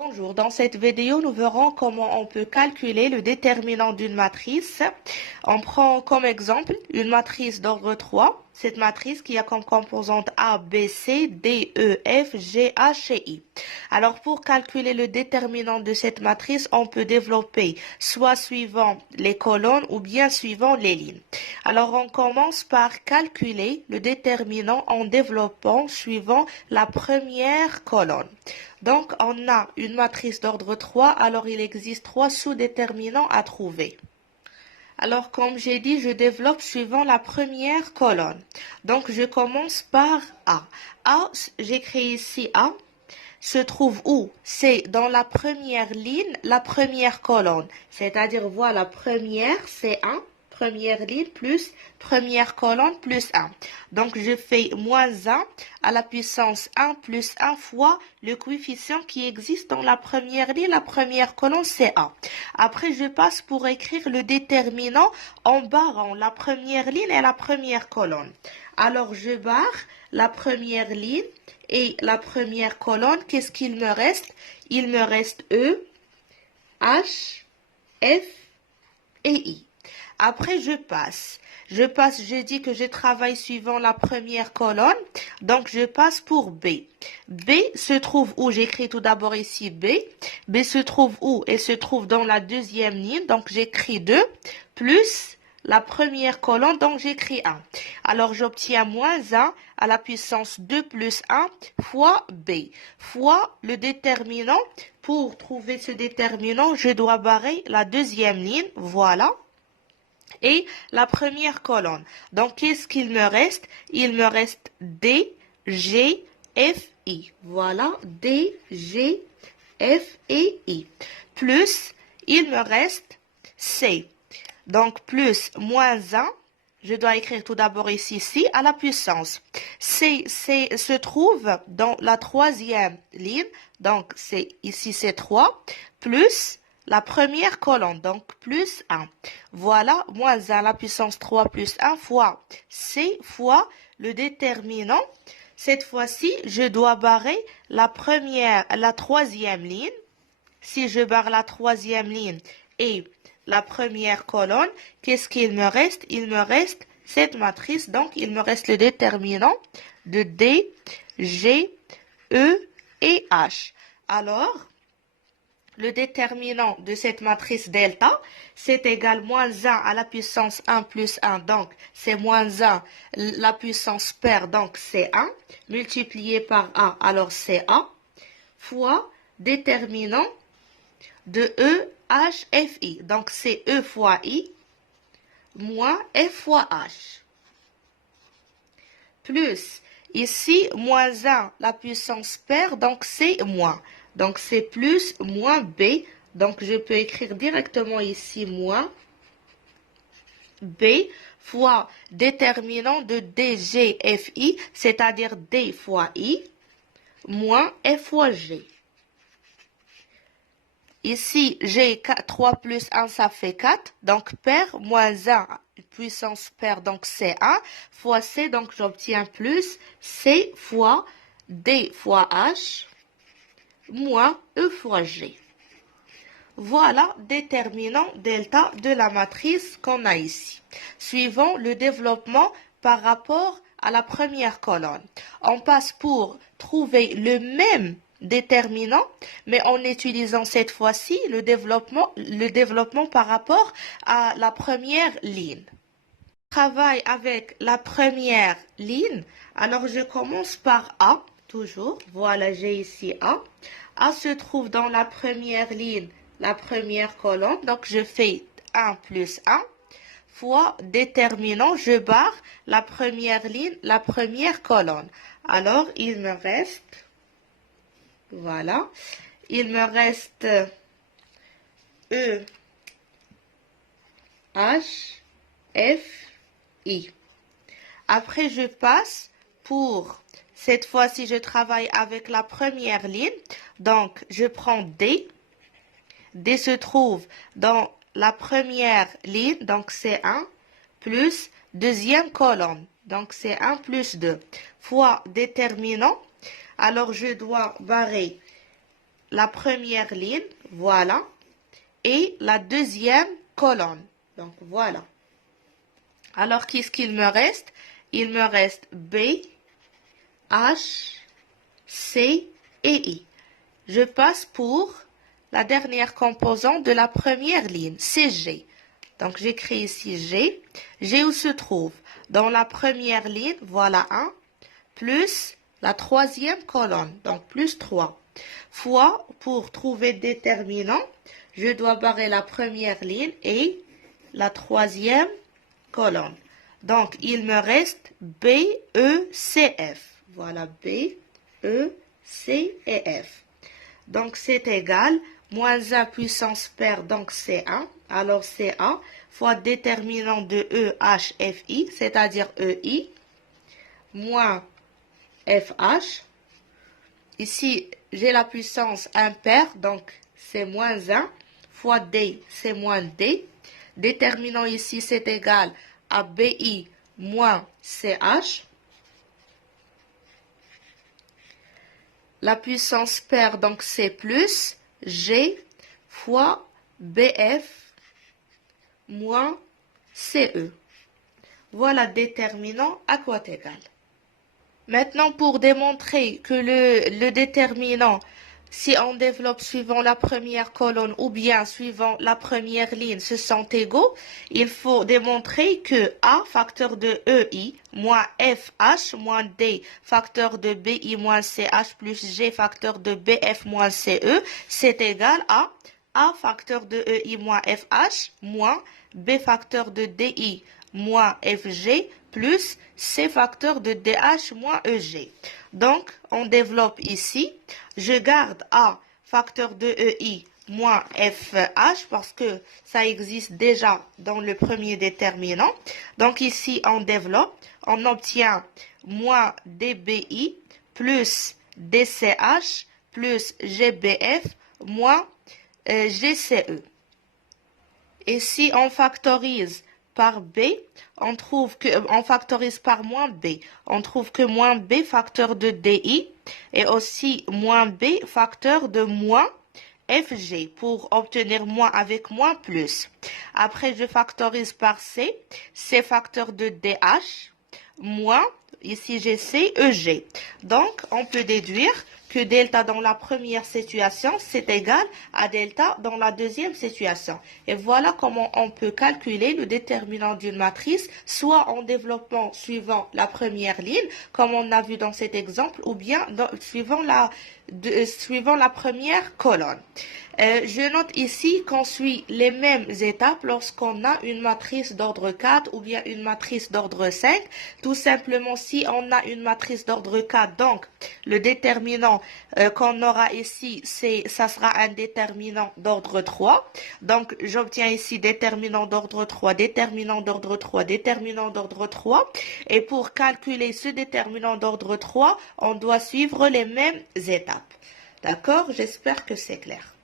Bonjour, dans cette vidéo, nous verrons comment on peut calculer le déterminant d'une matrice. On prend comme exemple une matrice d'ordre 3. Cette matrice qui a comme composante A, B, C, D, E, F, G, H et I. Alors, pour calculer le déterminant de cette matrice, on peut développer soit suivant les colonnes ou bien suivant les lignes. Alors, on commence par calculer le déterminant en développant suivant la première colonne. Donc, on a une matrice d'ordre 3, alors il existe trois sous-déterminants à trouver. Alors, comme j'ai dit, je développe suivant la première colonne. Donc, je commence par A. A, j'écris ici A, se trouve où? C'est dans la première ligne, la première colonne. C'est-à-dire, voilà, première, c'est 1. Première ligne plus première colonne plus 1. Donc, je fais moins 1 à la puissance 1 plus 1 fois le coefficient qui existe dans la première ligne. La première colonne, c'est 1. Après, je passe pour écrire le déterminant en barrant la première ligne et la première colonne. Alors, je barre la première ligne et la première colonne. Qu'est-ce qu'il me reste? Il me reste E, H, F et I. Après, je passe, je dis que je travaille suivant la première colonne, donc je passe pour B. B se trouve où? J'écris tout d'abord ici B. B se trouve où? Elle se trouve dans la deuxième ligne, donc j'écris 2, plus la première colonne, donc j'écris 1. Alors, j'obtiens moins 1 à la puissance 2 plus 1 fois B, fois le déterminant. Pour trouver ce déterminant, je dois barrer la deuxième ligne, voilà. Et la première colonne. Donc, qu'est-ce qu'il me reste? Il me reste D, G, F, I. Voilà, D, G, F et I. Plus, il me reste C. Donc, plus moins 1. Je dois écrire tout d'abord ici, C à la puissance. C se trouve dans la troisième ligne. Donc, ici, c'est 3. Plus la première colonne, donc plus 1. Voilà, moins 1 à la puissance 3 plus 1 fois C fois le déterminant. Cette fois-ci, je dois barrer la troisième ligne. Si je barre la troisième ligne et la première colonne, qu'est-ce qu'il me reste? Il me reste cette matrice, donc il me reste le déterminant de D, G, E et H. Alors, le déterminant de cette matrice delta, c'est égal moins 1 à la puissance 1 plus 1, donc c'est moins 1, la puissance paire, donc c'est 1, multiplié par A, alors c'est A, fois déterminant de E, H, F, I. Donc c'est E fois I, moins F fois H. Plus, ici, moins 1, la puissance paire, donc c'est moins. Donc, c'est plus moins B. Donc, je peux écrire directement ici moins B fois déterminant de DGFI, c'est-à-dire D fois I, moins F fois G. Ici, G, 3 plus 1, ça fait 4. Donc, paire, moins 1, puissance paire, donc c'est 1, fois C, donc j'obtiens plus C fois D fois H, moins E fois G. Voilà déterminant delta de la matrice qu'on a ici. Suivons le développement par rapport à la première colonne. On passe pour trouver le même déterminant, mais en utilisant cette fois-ci le développement par rapport à la première ligne. Je travaille avec la première ligne, alors je commence par A, toujours, voilà, j'ai ici A. A se trouve dans la première ligne, la première colonne, donc je fais 1 plus 1, fois déterminant, je barre la première ligne, la première colonne. Alors, il me reste, voilà, il me reste E, H, F, I. Après, je passe pour, cette fois-ci, je travaille avec la première ligne. Donc, je prends D. D se trouve dans la première ligne, donc c'est 1, plus deuxième colonne, donc c'est 1 plus 2, fois déterminant. Alors, je dois barrer la première ligne, voilà, et la deuxième colonne. Donc, voilà. Alors, qu'est-ce qu'il me reste? Il me reste B, H, C et I. Je passe pour la dernière composante de la première ligne, c'est G. Donc, j'écris ici G. G où se trouve? Dans la première ligne, voilà 1, plus la troisième colonne, donc plus 3. Fois, pour trouver déterminant, je dois barrer la première ligne et la troisième colonne. Donc, il me reste B, E, C, F. Voilà, B, E, C et F. Donc, c'est égal, moins 1 puissance paire, donc c'est 1. Alors, c'est A fois déterminant de E, H, F, I, c'est-à-dire E, I, moins F, H. Ici, j'ai la puissance impaire, donc c'est moins 1, fois D, c'est moins D. Déterminant ici, c'est égal à BI moins CH. La puissance paire, donc c'est plus G fois BF moins CE. Voilà déterminant à quoi égal. Maintenant, pour démontrer que le déterminant, si on développe suivant la première colonne ou bien suivant la première ligne, se sont égaux, il faut démontrer que A, facteur de EI, moins FH, moins D, facteur de BI, moins CH, plus G, facteur de BF, moins CE, c'est égal à A, facteur de EI, moins FH, moins B, facteur de DI, moins FG, plus C facteur de DH moins EG. Donc, on développe ici. Je garde A facteur de EI moins FH parce que ça existe déjà dans le premier déterminant. Donc, ici, on développe. On obtient moins DBI plus DCH plus GBF moins GCE. Et si on factorise par B, on factorise par moins B. On trouve que moins B facteur de DI et aussi moins B facteur de moins FG pour obtenir moins avec moins plus. Après, je factorise par C, C facteur de DH, moins, ici j'ai C, EG. Donc, on peut déduire que delta dans la première situation, c'est égal à delta dans la deuxième situation. Et voilà comment on peut calculer le déterminant d'une matrice, soit en développant suivant la première ligne, comme on a vu dans cet exemple, ou bien suivant la première colonne. Je note ici qu'on suit les mêmes étapes lorsqu'on a une matrice d'ordre 4 ou bien une matrice d'ordre 5. Tout simplement, si on a une matrice d'ordre 4, donc le déterminant qu'on aura ici, ça sera un déterminant d'ordre 3. Donc, j'obtiens ici déterminant d'ordre 3, déterminant d'ordre 3, déterminant d'ordre 3. Et pour calculer ce déterminant d'ordre 3, on doit suivre les mêmes étapes. D'accord? J'espère que c'est clair.